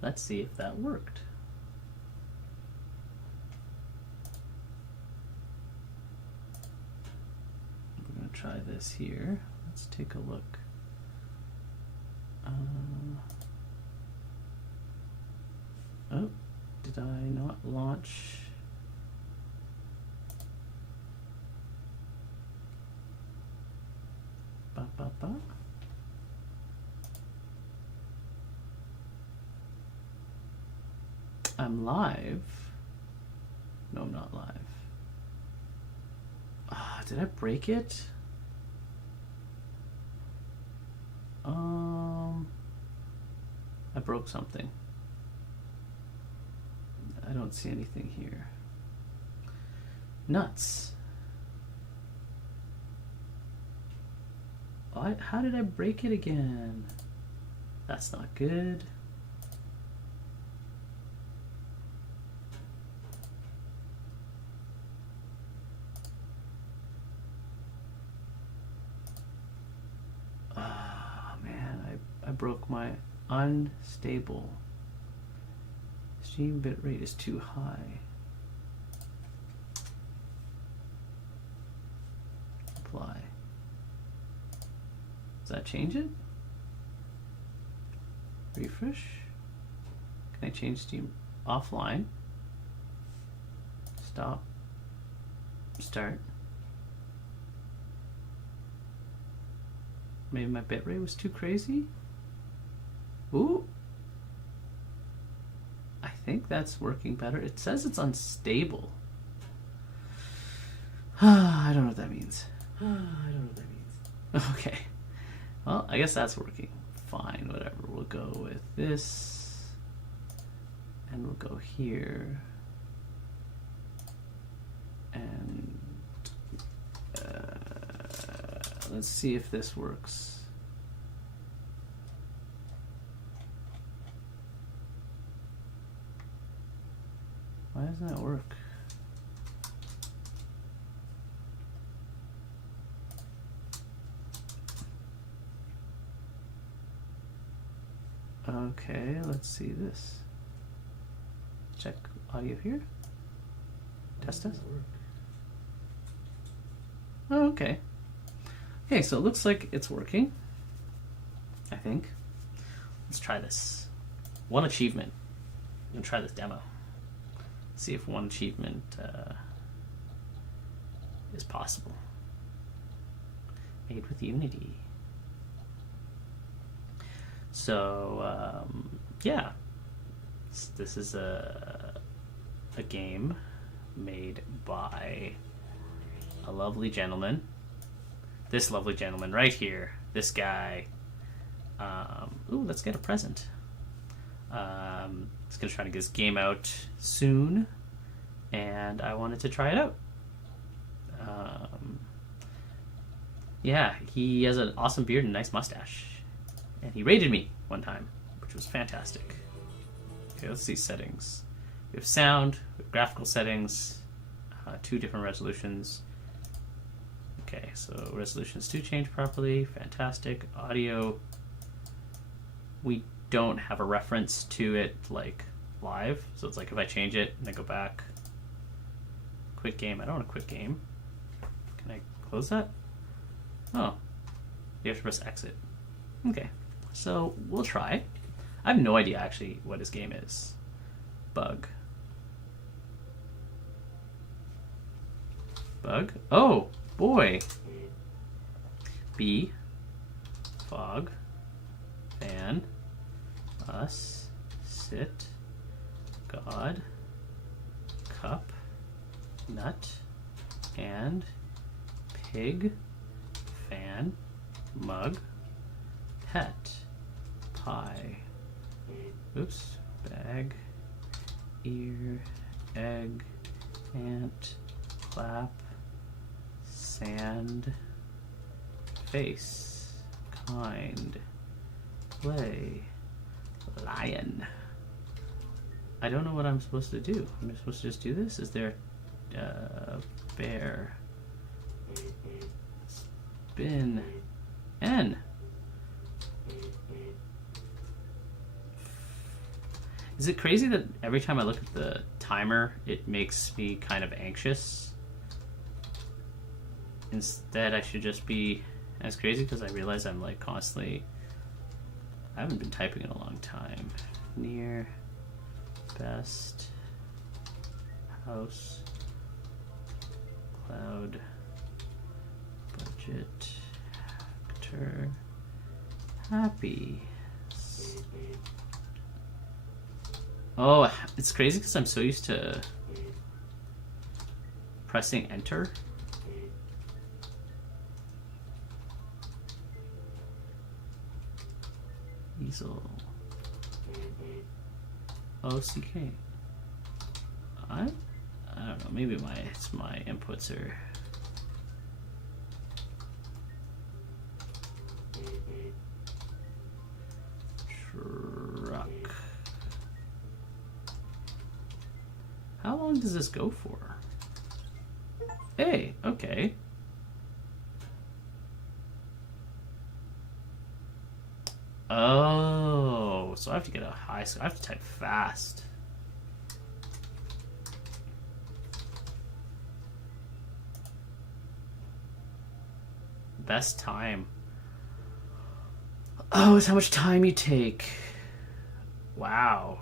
Let's see if that worked. We're going to try this here. Let's take a look. Oh, did I not launch? Ba, ba, ba. I'm live. No, I'm not live. Did I break it? I broke something. I don't see anything here. Nuts. How did I break it again? That's not good. Oh man, I broke my unstable. Stream bitrate is too high. Apply. Does that change it? Refresh. Can I change Steam offline? Stop. Start. Maybe my bitrate was too crazy? Ooh. I think that's working better. It says it's unstable. I don't know what that means. Okay. Well, I guess that's working fine. Whatever. We'll go with this. And we'll go here. And let's see if this works. Why doesn't that work? Okay, let's see this. Check audio here. Test us. Oh, okay. Okay, so it looks like it's working. I think. Let's try this. One achievement. I'm gonna try this demo. See if one achievement is possible. Made with Unity. So yeah, this is a game made by a lovely gentleman. This lovely gentleman right here. This guy. Ooh, let's get a present. He's gonna try to get this game out soon, and I wanted to try it out. Yeah, he has an awesome beard and a nice mustache, and he rated me one time, which was fantastic. Okay, let's see settings. We have sound, we have graphical settings, 2 different resolutions. Okay, so resolutions do change properly. Fantastic. Audio. We don't have a reference to it like live, so it's like if I change it and I go back, quit game. I don't want to quit game. Can I close that? Oh, you have to press exit. Okay, so we'll try. I have no idea actually what his game is. Bug. Oh boy. B. Fog. Fan. Us. Sit. God. Cup. Nut. And. Pig. Fan. Mug. Pet. Pie. Oops. Bag. Ear. Egg. Ant. Clap. Sand. Face. Kind. Play. Lion. I don't know what I'm supposed to do. Am I supposed to just do this? Is there bear? Spin. N. Is it crazy that every time I look at the timer, it makes me kind of anxious? Instead, I should just be as crazy because I realize I'm like constantly. I haven't been typing in a long time. Near best house cloud budget actor happy. Oh, it's crazy because I'm so used to pressing enter. Easel. OCK. I don't know. Maybe my inputs are. Truck. How long does this go for? Hey, okay. Oh, so I have to get a high score. I have to type fast. Best time. Oh, it's how much time you take. Wow.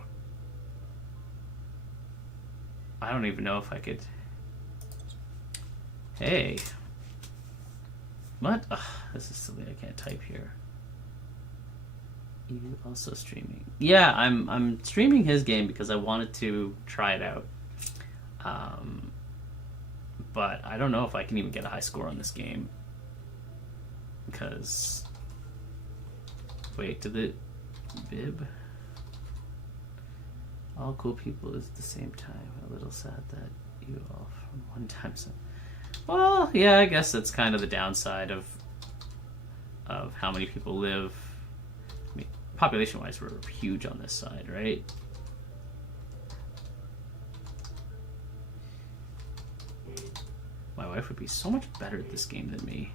I don't even know if I could. Hey. What? Ugh, this is silly. I can't type here. You also streaming? Yeah, I'm streaming his game because I wanted to try it out. But I don't know if I can even get a high score on this game. Because wait, did it bib? All cool people is at the same time. A little sad that you all from one time zone. Well, yeah, I guess that's kind of the downside of how many people live. I mean, population-wise, we're huge on this side, right? My wife would be so much better at this game than me.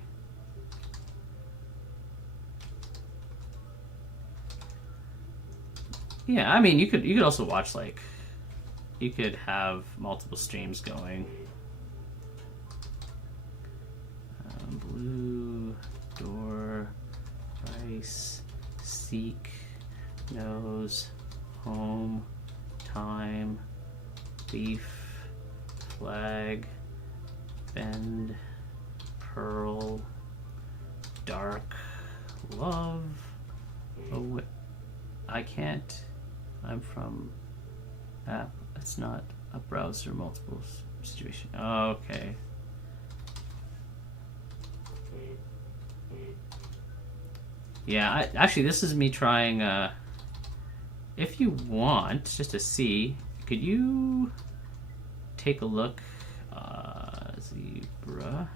Yeah, I mean, you could also watch, like, you could have multiple streams going. Blue, door, rice, seek, nose, home, time, beef, flag, bend, pearl, dark, love. Oh, I can't. I'm from app. It's not a browser multiple situation. Oh, okay. Yeah, actually, this is me trying. If you want, just to see, could you take a look? Zebra,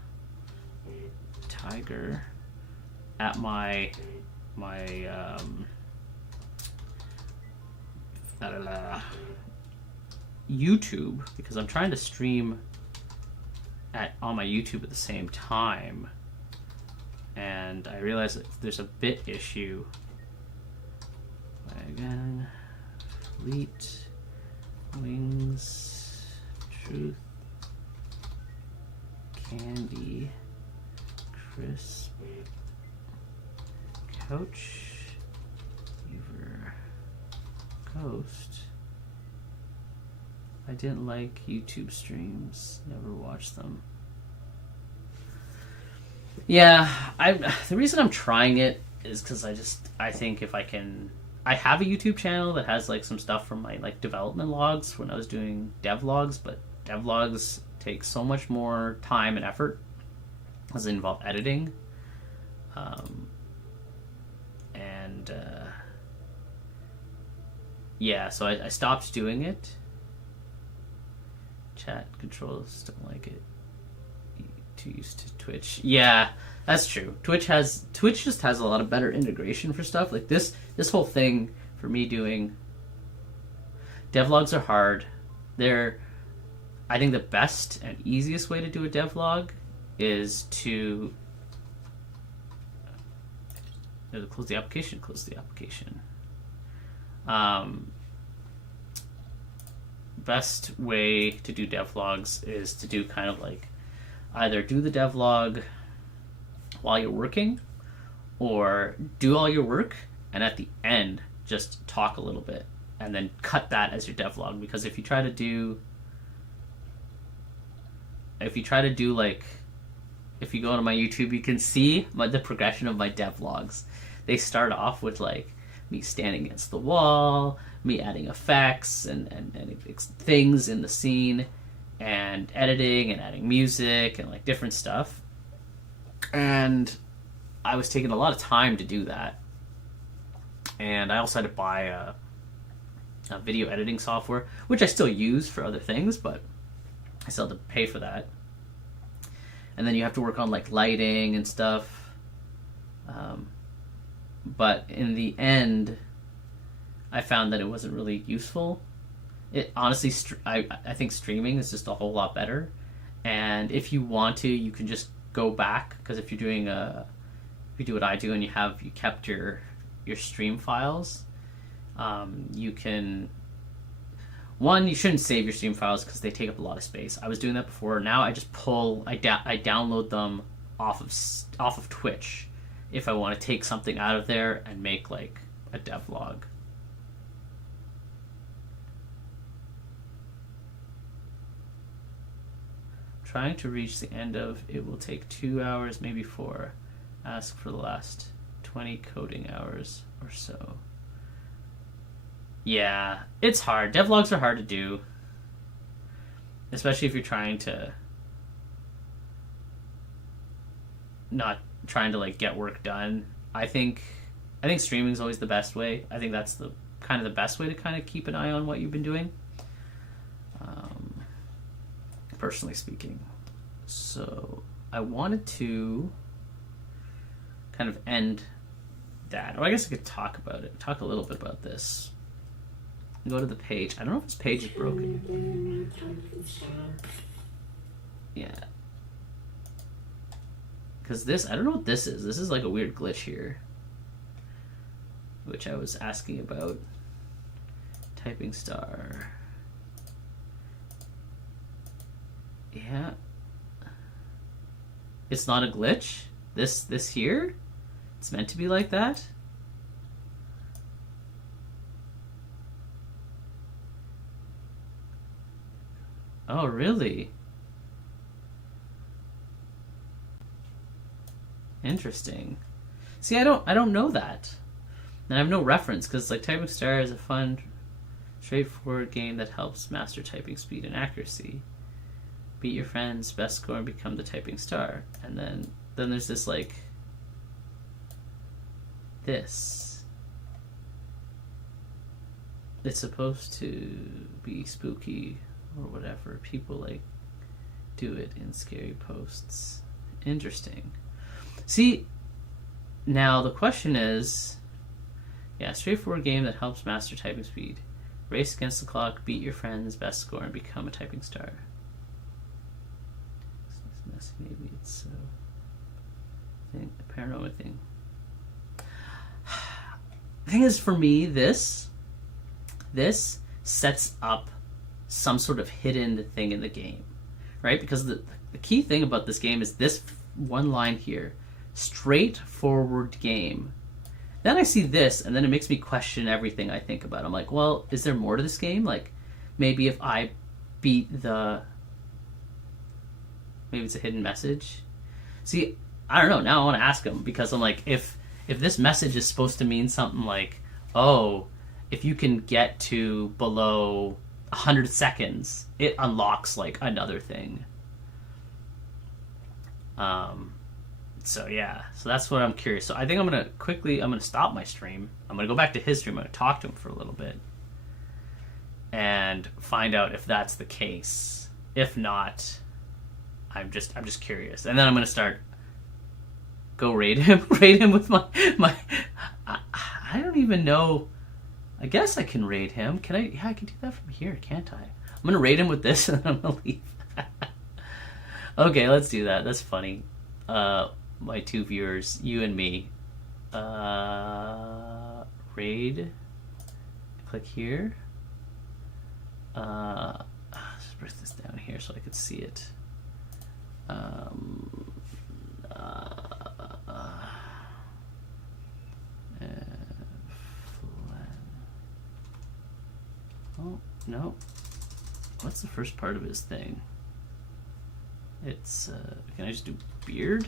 tiger, at my YouTube, because I'm trying to stream on my YouTube at the same time, and I realize that there's a bit issue. Again, fleet, wings, truth, candy, crisp, couch, beaver, ghost. I didn't like YouTube streams. Never watched them. Yeah, the reason I'm trying it is because I think if I can. I have a YouTube channel that has like some stuff from my like development logs when I was doing devlogs, but devlogs take so much more time and effort as they involve editing. Yeah, so I stopped doing it. Chat controls don't like it. Too used to Twitch. Yeah, that's true. Twitch just has a lot of better integration for stuff like this. This whole thing for me doing devlogs are hard. I think the best and easiest way to do a devlog is to close the application. best way to do devlogs is to do kind of like either do the devlog while you're working, or do all your work and at the end just talk a little bit and then cut that as your devlog. Because if you try to do like, if you go to my YouTube, you can see the progression of my devlogs. They start off with like me standing against the wall, me adding effects and things in the scene, and editing and adding music and like different stuff. And I was taking a lot of time to do that. And I also had to buy a video editing software, which I still use for other things, but I still have to pay for that. And then you have to work on like lighting and stuff. But in the end, I found that it wasn't really useful. It honestly, I think streaming is just a whole lot better. And if you want to, you can just go back, because if you do what I do and you kept your stream files, you can. One, you shouldn't save your stream files because they take up a lot of space. I was doing that before. Now I just I download them off of Twitch if I want to take something out of there and make like a devlog. Trying to reach the end of it will take 2 hours, maybe 4. Ask for the last 20 coding hours or so. Yeah, it's hard. Devlogs are hard to do, especially if you're trying to like get work done. I think streaming is always the best way. I think that's the best way to kind of keep an eye on what you've been doing, personally speaking. So I wanted to kind of end that, or I guess I could talk a little bit about this. Go to the page. I don't know if this page is broken. Yeah. Because this, I don't know what this is. This is like a weird glitch here, which I was asking about. Typing star. Yeah. It's not a glitch? This here? It's meant to be like that? Oh, really? Interesting. See, I don't know that. And I have no reference, because like Typing Star is a fun, straightforward game that helps master typing speed and accuracy. Beat your friend's best score and become the typing star. And then there's this like this. It's supposed to be spooky or whatever. People like do it in scary posts. Interesting. See, now the question is, yeah, straightforward game that helps master typing speed. Race against the clock, beat your friend's best score, and become a typing star. Maybe it's a paranormal thing. The thing is, for me, this sets up some sort of hidden thing in the game, right? Because the key thing about this game is this one line here. Straightforward game. Then I see this, and then it makes me question everything I think about. I'm like, well, is there more to this game? Like, maybe if I beat maybe it's a hidden message. See, I don't know. Now I want to ask him, because I'm like, if this message is supposed to mean something like, oh, if you can get to below 100 seconds, it unlocks like another thing. So yeah, so that's what I'm curious. So I think I'm gonna stop my stream. I'm gonna go back to his stream. I'm gonna talk to him for a little bit and find out if that's the case. If not, I'm just curious. And then I'm gonna start raid him with my I don't even know. I guess I can raid him. Can I? Yeah, I can do that from here, can't I? I'm gonna raid him with this and then I'm gonna leave. Okay, let's do that. That's funny. My two viewers, you and me. Raid. Click here. Let's bring this down here so I could see it. Oh, no. What's the first part of his thing? It's, can I just do beard?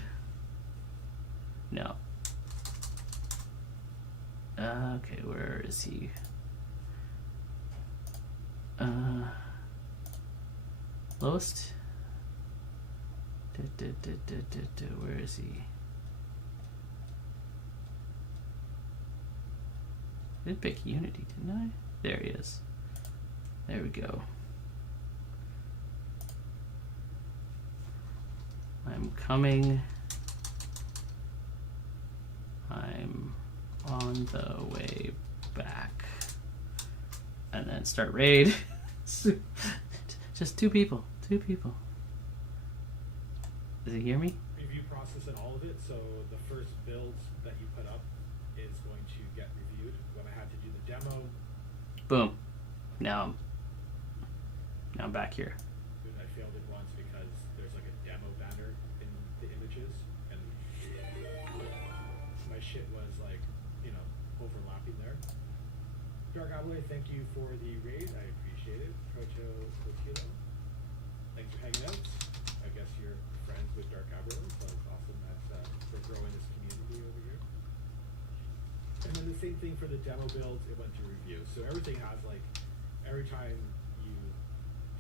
No. Okay, where is he? Lowest? Where is he? I did pick Unity, didn't I? There he is. There we go. I'm coming. I'm on the way back. And then start raid. Just two people. Two people. Does he hear me? Review process and all of it. So the first build that you put up is going to get reviewed. When I had to do the demo. Boom. Now I'm back here. I failed it once because there's like a demo banner in the images, and my shit was like, overlapping there. Dark Abloy, thank you for the raid. I appreciate it. Proto Cotilo, thanks for hanging out. I guess you're friends with Dark Abloy, so it's awesome that we're growing this community over here. And then the same thing for the demo builds, it went to review. So everything has like, every time you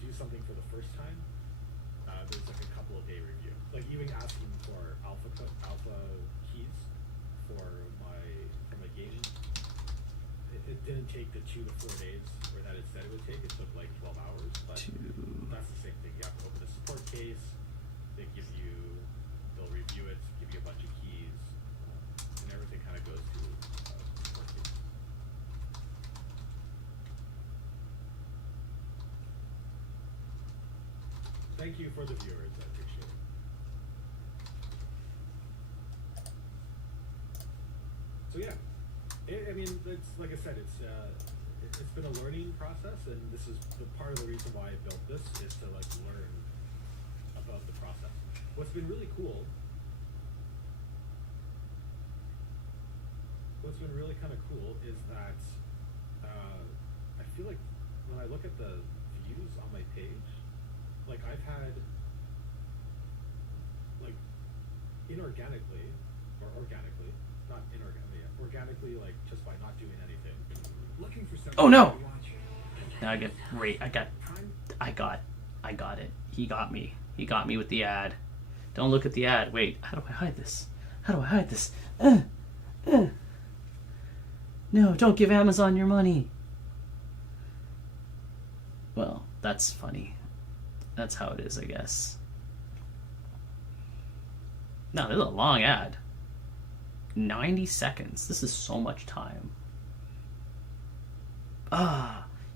do something for the first time, there's like a couple of day review. Like even asking for alpha keys for my game, it didn't take the 2 to 4 days or that it said it would take. It took like 12 hours, but that's the same thing. You have to open a support case. They'll review it, give you a bunch of keys, and everything kind of goes to support case. Thank you for the viewers. I appreciate it. So yeah, I mean, it's like I said, it's been a learning process, and this is the part of the reason why I built this is to like learn about the process. What's been really cool, is that I feel like when I look at the views on my page, like I've had like inorganically or organically, not inorganically, organically, like just by not doing anything. Looking for something. Oh no! Now I got it. He got me. He got me with the ad. Don't look at the ad. Wait, how do I hide this? How do I hide this? No, don't give Amazon your money. Well, that's funny. That's how it is, I guess. No, this is a long ad. 90 seconds. This is so much time.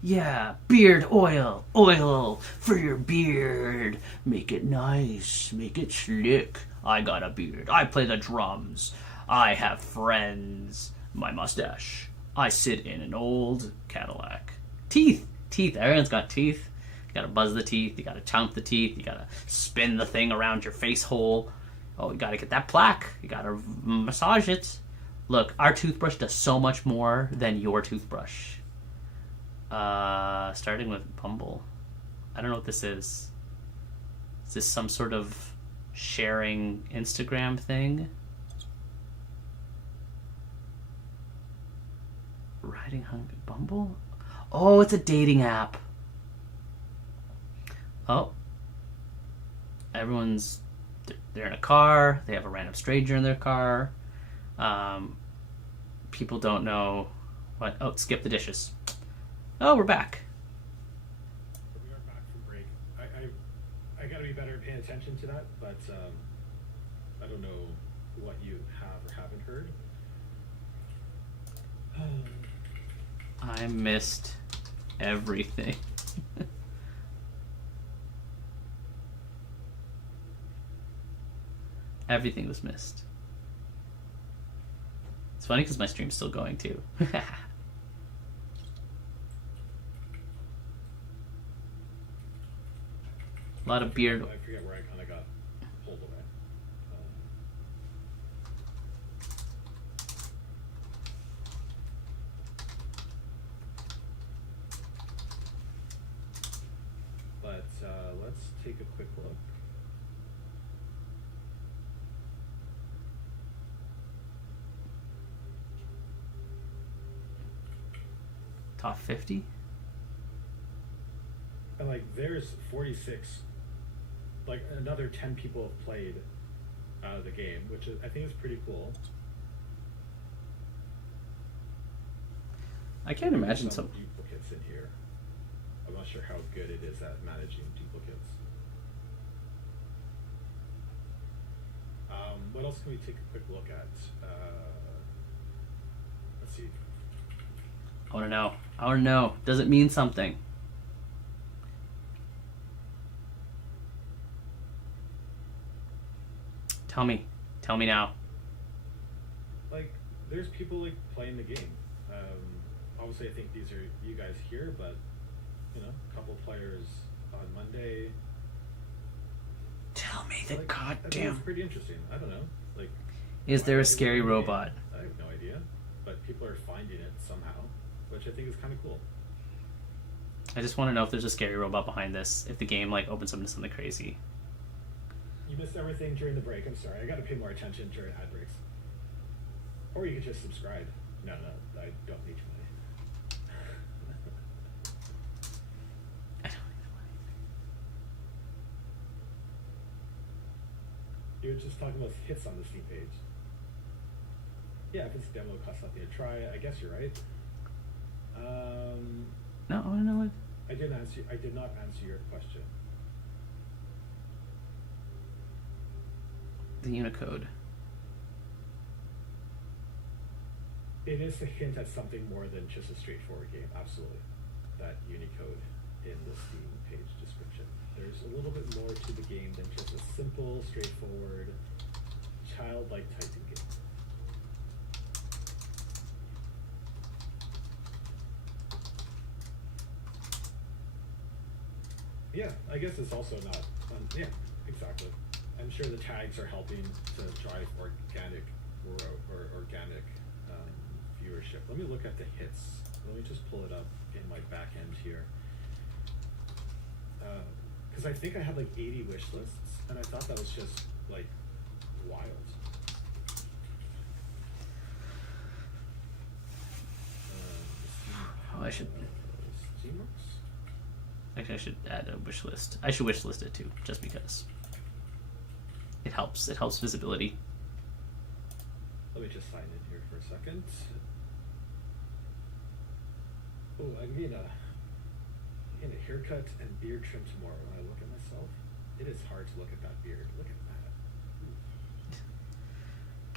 Yeah, beard oil. Oil for your beard. Make it nice. Make it slick. I got a beard. I play the drums. I have friends. My mustache. I sit in an old Cadillac. Teeth. Everyone's got teeth. You gotta buzz the teeth. You gotta chomp the teeth. You gotta spin the thing around your face hole. Oh, you gotta get that plaque. You gotta massage it. Look, our toothbrush does so much more than your toothbrush. Starting with Bumble. I don't know what this is. Is this some sort of sharing Instagram thing? Riding Hungry Bumble? Oh, it's a dating app. Oh. They're in a car. They have a random stranger in their car. People don't know what... Oh, skip the dishes. Oh, we're back. We are back from break. I gotta be better at paying attention to that, but I don't know what you have or haven't heard. I missed everything. Everything was missed. It's funny because my stream's still going too. lot of beard. I forget where I kind of got pulled away. But let's take a quick look. Top 50? And like, there's 46. Like, another 10 people have played the game, which I think is pretty cool. I can't imagine some some. duplicates in here. I'm not sure how good it is at managing duplicates. What else can we take a quick look at? Let's see. I want to know. I want to know. Does it mean something? Tell me. Tell me now. Like, there's people like playing the game. Obviously, I think these are you guys here, but you know, a couple players on Monday. Tell me the Like, I think goddamn. it's pretty interesting. I don't know. Like, Is why there are a people scary playing the game? robot? I have no idea, but people are finding it somehow, which I think is kind of cool. I just want to know if there's a scary robot behind this. If the game like opens up into something crazy. You missed everything during the break. I'm sorry. I got to pay more attention during ad breaks. Or you could just subscribe. No, I don't need your money. I don't need the money. You were just talking about hits on the Steam page. Yeah, if it's a demo, it costs nothing to try. I guess you're right. No, I want to know what. I did not answer your question. The Unicode. It is a hint at something more than just a straightforward game. Absolutely. That Unicode in the Steam page description. There's a little bit more to the game than just a simple, straightforward, childlike typing game. Yeah, I guess it's also not fun. Yeah, exactly. I'm sure the tags are helping to drive organic organic viewership. Let me look at the hits. Let me just pull it up in my back end here. Because I think I had like 80 wish lists, and I thought that was just like wild. Oh, I should. Steamworks? Actually, I should add a wish list. I should wish list it too, just because. It helps. It helps visibility. Let me just sign in here for a second. Oh, I'm getting a haircut and beard trim tomorrow. When I look at myself, it is hard to look at that beard. Look at that.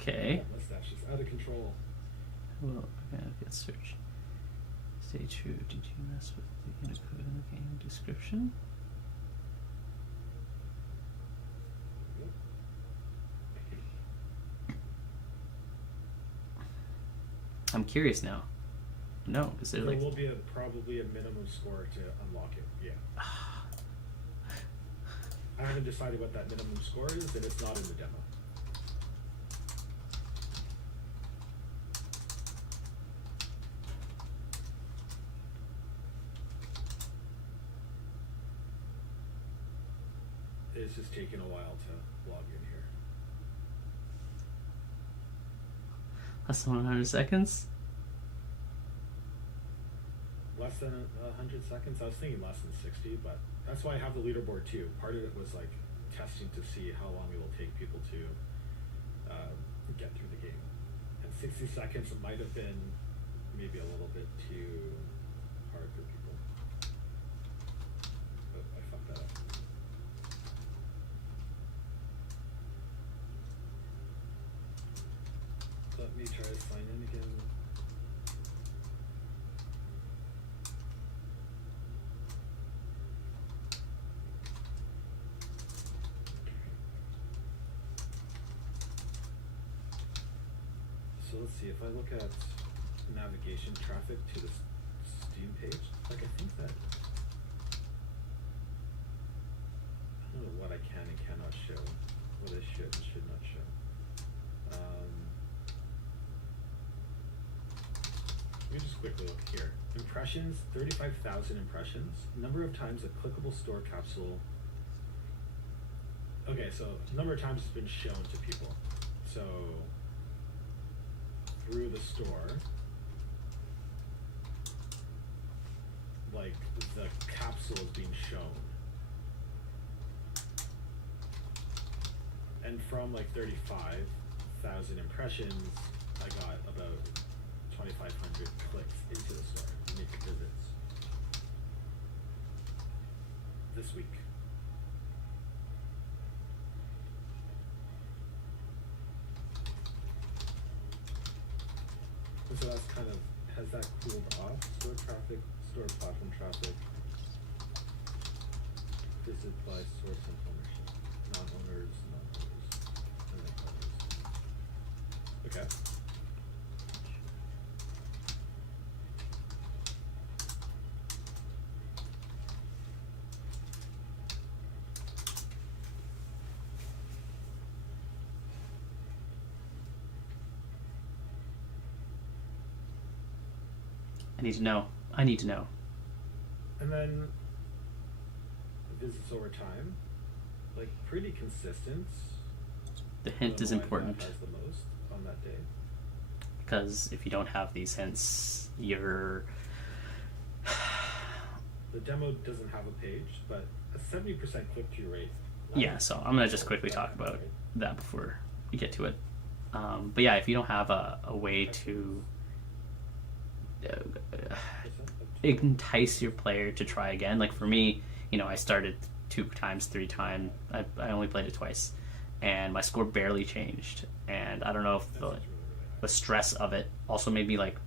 Okay. That mustache is out of control. Well, okay, get search. Stay true. Did you mess with the Unicode in the game description? I'm curious now. No, is there There like? will be probably a minimum score to unlock it. Yeah. I haven't decided what that minimum score is, and it's not in the demo. It's just taking a while to log in here. Less than 100 seconds. Less than 100 seconds? I was thinking less than 60, but that's why I have the leaderboard too. Part of it was like testing to see how long it will take people to get through the game. And 60 seconds might have been maybe a little bit too hard for people. Oh, I fucked that up. Let me try to sign in again. So let's see, if I look at navigation traffic to the Steam page, like I think that, don't know what I can and cannot show, what I should and should not show. Let me just quickly look here. Impressions, 35,000 impressions. Number of times a clickable store capsule. Okay, so number of times it's been shown to people. So through the store, like the capsule is being shown. And from like 35,000 impressions, I got about 2,500 clicks into the store, unique visits this week. And so that's kind of, has that cooled off? Store traffic, store platform traffic, visit by source and ownership, non-owners, and then owners. Okay. I need to know. I need to know. And then visits over time, like pretty consistent. The hint is important. That has the most on that day. Because if you don't have these hints, you're... The demo doesn't have a page, but a 70% click-through rate. Yeah, so I'm going to just quickly talk about that before we get to it. But yeah, if you don't have a way to entice your player to try again, like for me, you know, I started 2 times, 3 times. I only played it twice, and my score barely changed. And I don't know if the stress of it also made me like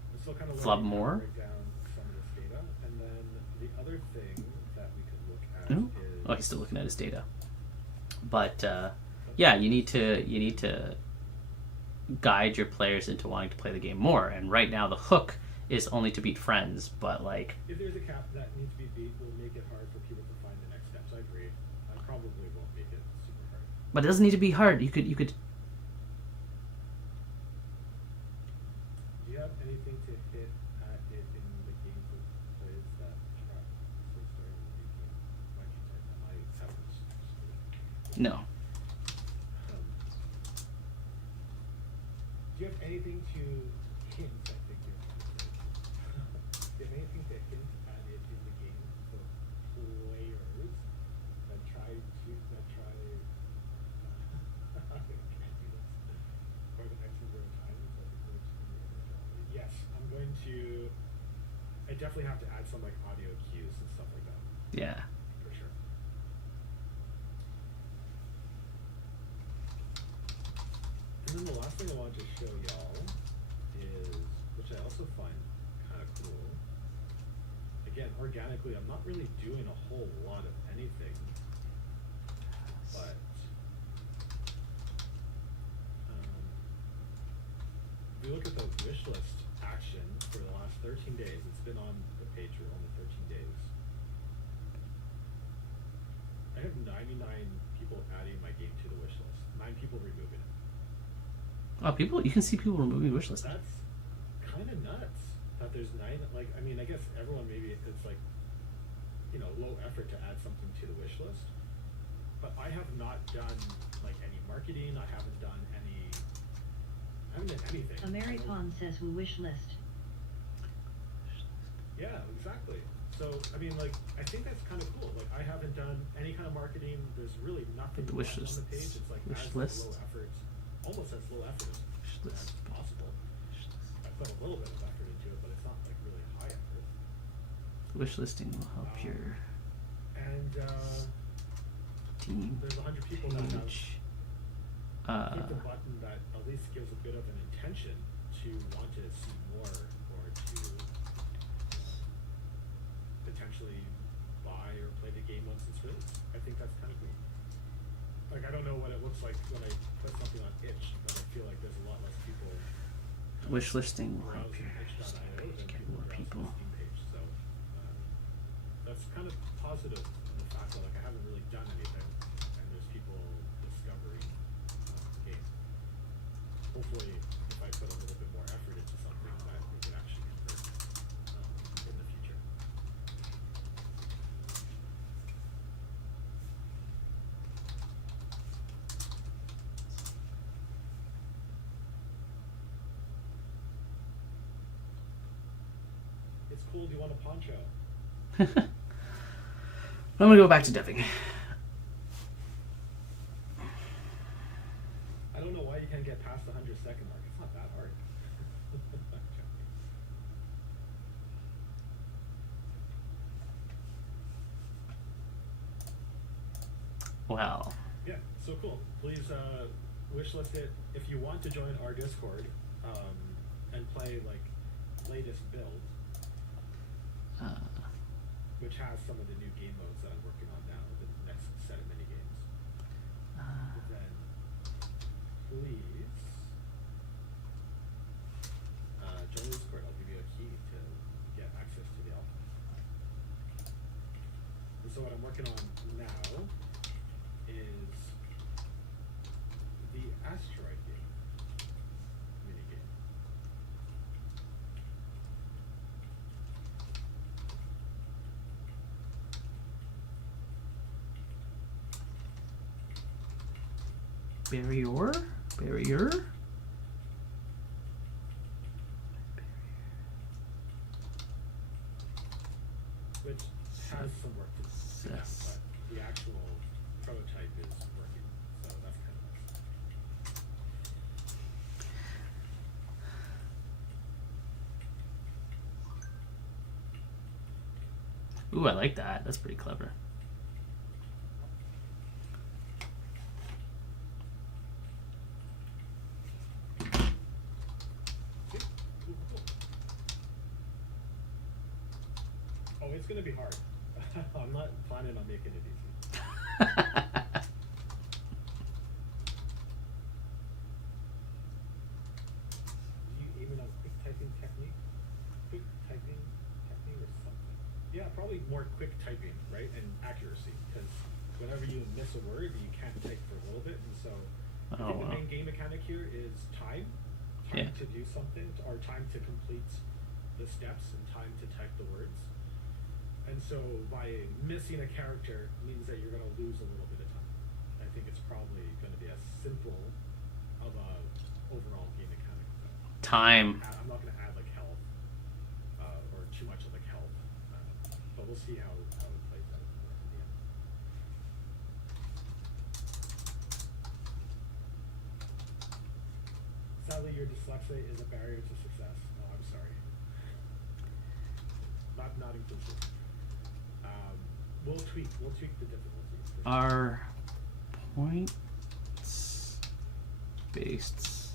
flub more. Break down some of this data, and then the other thing that we could look at is... Oh, he's still looking at his data. But yeah, you need to guide your players into wanting to play the game more. And right now, the hook is only to beat friends, but like... If there's a cap that needs to be beat, will make it hard for people to find the next steps. I agree. I probably won't make it super hard. But it doesn't need to be hard. You could... Do you have anything to hit at it in the games of players that track so starting the game? Why'd you type that? I haven't. No. Do you have anything to hint? I think you're trying to say. Do you have anything to hint at it in the game for players that try I can't do this. For the next number of times, yes, I'm going to. I definitely have to add some like audio cues and stuff like that. Yeah. For sure. And then the last thing I wanted to show y'all is, which I also find kind of cool. Again, organically, I'm not really doing a whole lot of anything, but if you look at the wish list action for the last 13 days, it's been on the page for only 13 days. I have 99 people adding my game to the wish list, 9 people removing it. Oh, you can see people removing wish lists. That's kind of nuts that there's 9. Like, I mean, I guess everyone maybe it's like, you know, low effort to add something to the wish list. But I have not done like any marketing. I haven't done anything. Americon says wish list. Yeah, exactly. So, I mean, like, I think that's kind of cool. Like, I haven't done any kind of marketing. There's really nothing The wish on list. the page. It's like Wish as list. low effort, almost as low effort Wish as list. possible. I put a little bit of effort into it, but it's not like really high effort. Wish listing will help your And team there's 100 people that have page. hit the button that at least gives a bit of an intention to want to see more or to potentially buy or play the game once it's released. I think that's kind of cool. Like, I don't know what it looks like when I put something on itch, but I feel like there's a lot less people Wish listing will help browsing your itch.io than get people more browsing people. the Steam page. So that's kind of positive in the fact that like I haven't really done anything. hopefully, if I put a little bit more effort into something, that it could actually convert in the future. It's cool. Do you want a poncho? I'm gonna go back to deving. I don't know why you can't get past the 100-second mark. It's not that hard. I'm joking. Wow. Yeah, so cool. Please wishlist it if you want to join our Discord and play like latest build, which has some of the new game modes that I'm working on now, the next set of mini games. Then please join the Discord. I'll give you a key to get access to the alpha. And so what I'm working on now is the asteroid game mini game. Barrier. Which has some work to do, Yes. but the actual prototype is working, so that's kind of nice. Ooh, I like that. That's pretty clever. Okay, cool. Oh, it's gonna be hard. I'm not planning on making it easy. You aiming on quick typing technique? Quick typing technique or something? Yeah, probably more quick typing, right? And accuracy, because whenever you miss a word, you can't type for a little bit, and so I think the main game mechanic here is time Yeah. to do something, or time to complete the steps, and time to type the words. And so by missing a character means that you're going to lose a little bit of time. I think it's probably going to be as simple of a overall game mechanic. Time. I'm not going to add like health or too much of like health, but we'll see how it plays out in the end. Sadly, your dyslexia is a barrier to success. Oh, I'm sorry. Not inclusive. We'll tweak the difficulty. Are points based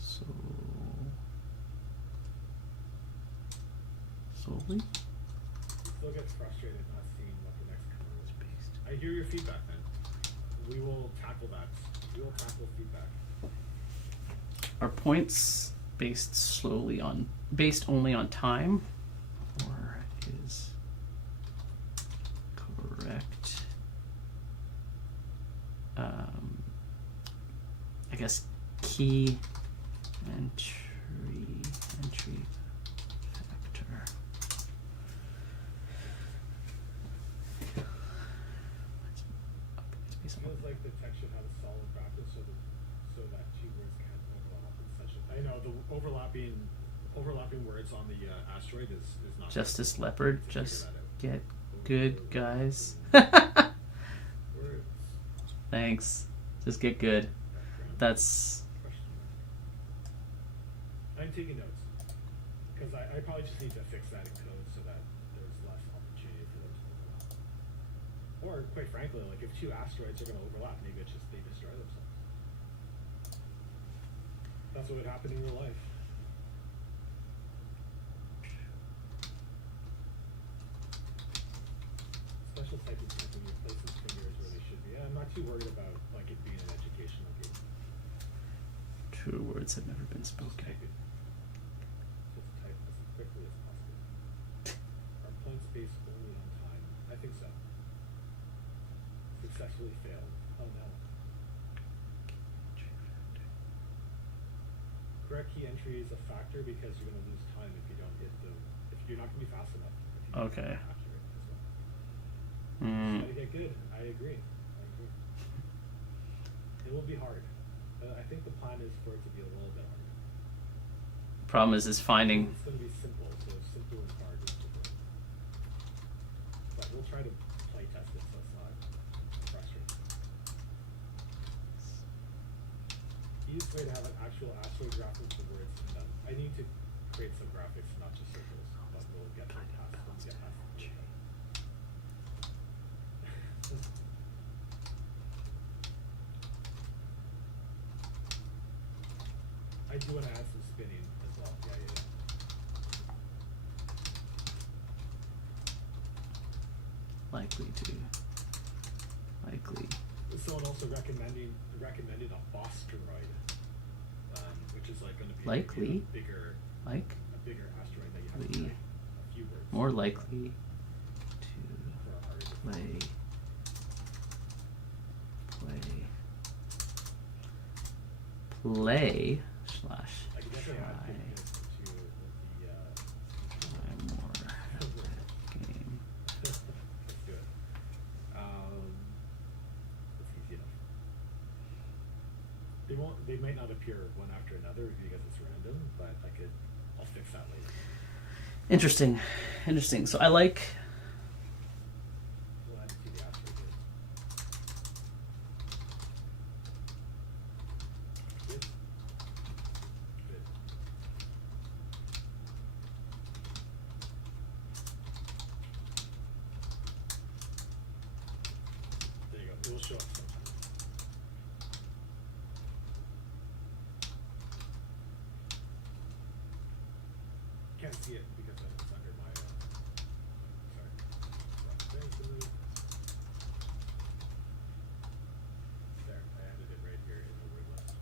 solely Still gets frustrated not seeing what the next cover is. based? I hear your feedback, man. We will tackle that. We will tackle feedback. Are points based only on time, or is correct? I guess key entry factor. It feels like the text should have a solid bracket so that two words can't overlap in such a. I know the overlapping words on the asteroid is not. Justice Leopard, Figure just that out. get good, guys. Words. Thanks. Just get good. Background. That's Question mark. I'm taking notes because I probably just need to fix that in code so that there's less opportunity for those to overlap. Or quite frankly, like if two asteroids are going to overlap, maybe it's just they destroy themselves. That's what would happen in real life. Special typing when you place its fingers where they should be. I'm not too worried about like it being an educational game. true words have never been Just spoken. type it. Just type as quickly as possible. Are points based only on time? I think so. Successfully failed. Oh no. correct key entry is a factor because you're going to lose time if you don't hit the. If you're not going to be fast enough. If you Okay. don't hit accurate as well. Mm. Gotta get good. I agree. It will be hard. I think the plan is for it to be a little bit harder. Problem is finding. It's going to be simple, so simple and hard is the goal. But we'll try to play test it so it's not frustrating. Easiest way to have an actual asteroid graphic with the words in them. I need to create some graphics, not just circles, but we'll get that past when we get past the video. I do want to add some spinning as well. Yeah. Likely. Someone also recommended a Bosteroid, which is like going to be Likely? a bigger Like? asteroid that you have to Lee. type a few words. More likely for a harder to play slash I can definitely add try this to the more game. Let's do it. That's easy enough. They might not appear one after another because it's random, but I'll fix that later. Interesting. So I like. We'll add it to the asteroid list. Good. There you go. It will show up sometime. Can't see it because it's under my. Sorry. Wrong thing. There, I added it right here in the word list.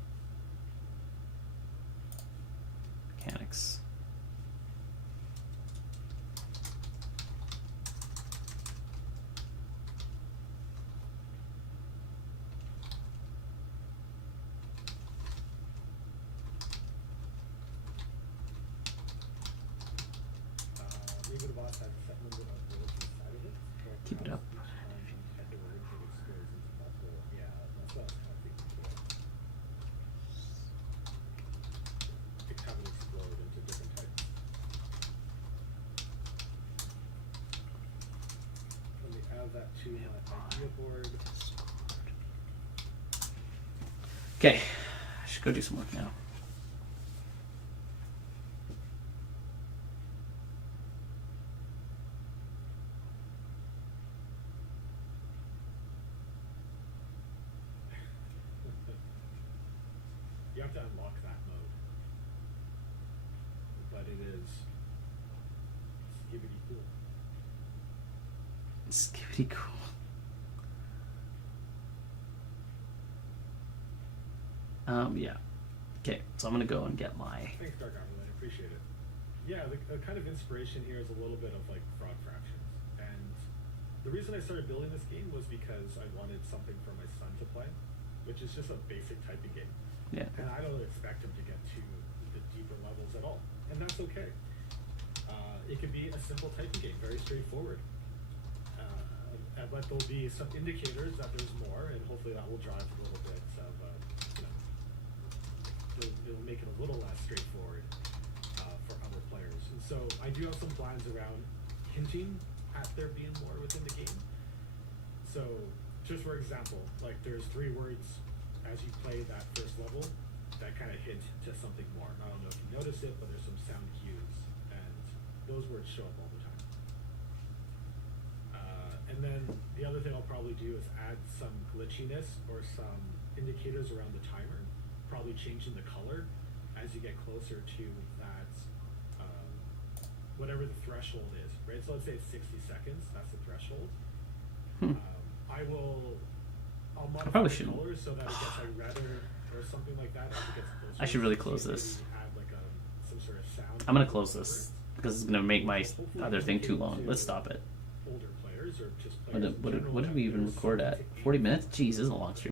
Mechanics. Leave it boss has a set number of words inside of it. Keep it up. At the words it explodes into multiple. Yeah, that's what I was kind of thinking too. It have it explode into different types. Let me add that to my idea board. Okay, I should go do some work now. You have to unlock that mode. But it is skibbity cool. Skibbity cool. Yeah. Okay, so I'm gonna go and get my. Thanks, Dark Armor, I appreciate it. Yeah, the kind of inspiration here is a little bit of like frog fractions. And the reason I started building this game was because I wanted something for my son to play, which is just a basic typing game. Yeah. And I don't expect him to get to the deeper levels at all. And that's okay. It could be a simple typing game, very straightforward. But there'll be some indicators that there's more, and hopefully that will drive a little bit of, it'll make it a little less straightforward for other players. And so I do have some plans around hinting at there being more within the game. So just for example, like there's 3 words as you play that first level that kind of hint to something more. I don't know if you noticed it, but there's some sound cues, and those words show up all the time. And then the other thing I'll probably do is add some glitchiness or some indicators around the timer, probably changing the color as you get closer to that, whatever the threshold is, right? So let's say it's 60 seconds, that's the threshold. I'll modify probably the shouldn't. colors so that it gets like redder or something like that as it gets closer. I should really close this. Maybe add like some sort of sound. I'm gonna close this because it's gonna make my other thing too long. Let's stop it. Older players or just What players did, in general what did we that even there's record some at? technique 40 minutes? Jeez, this is a long stream.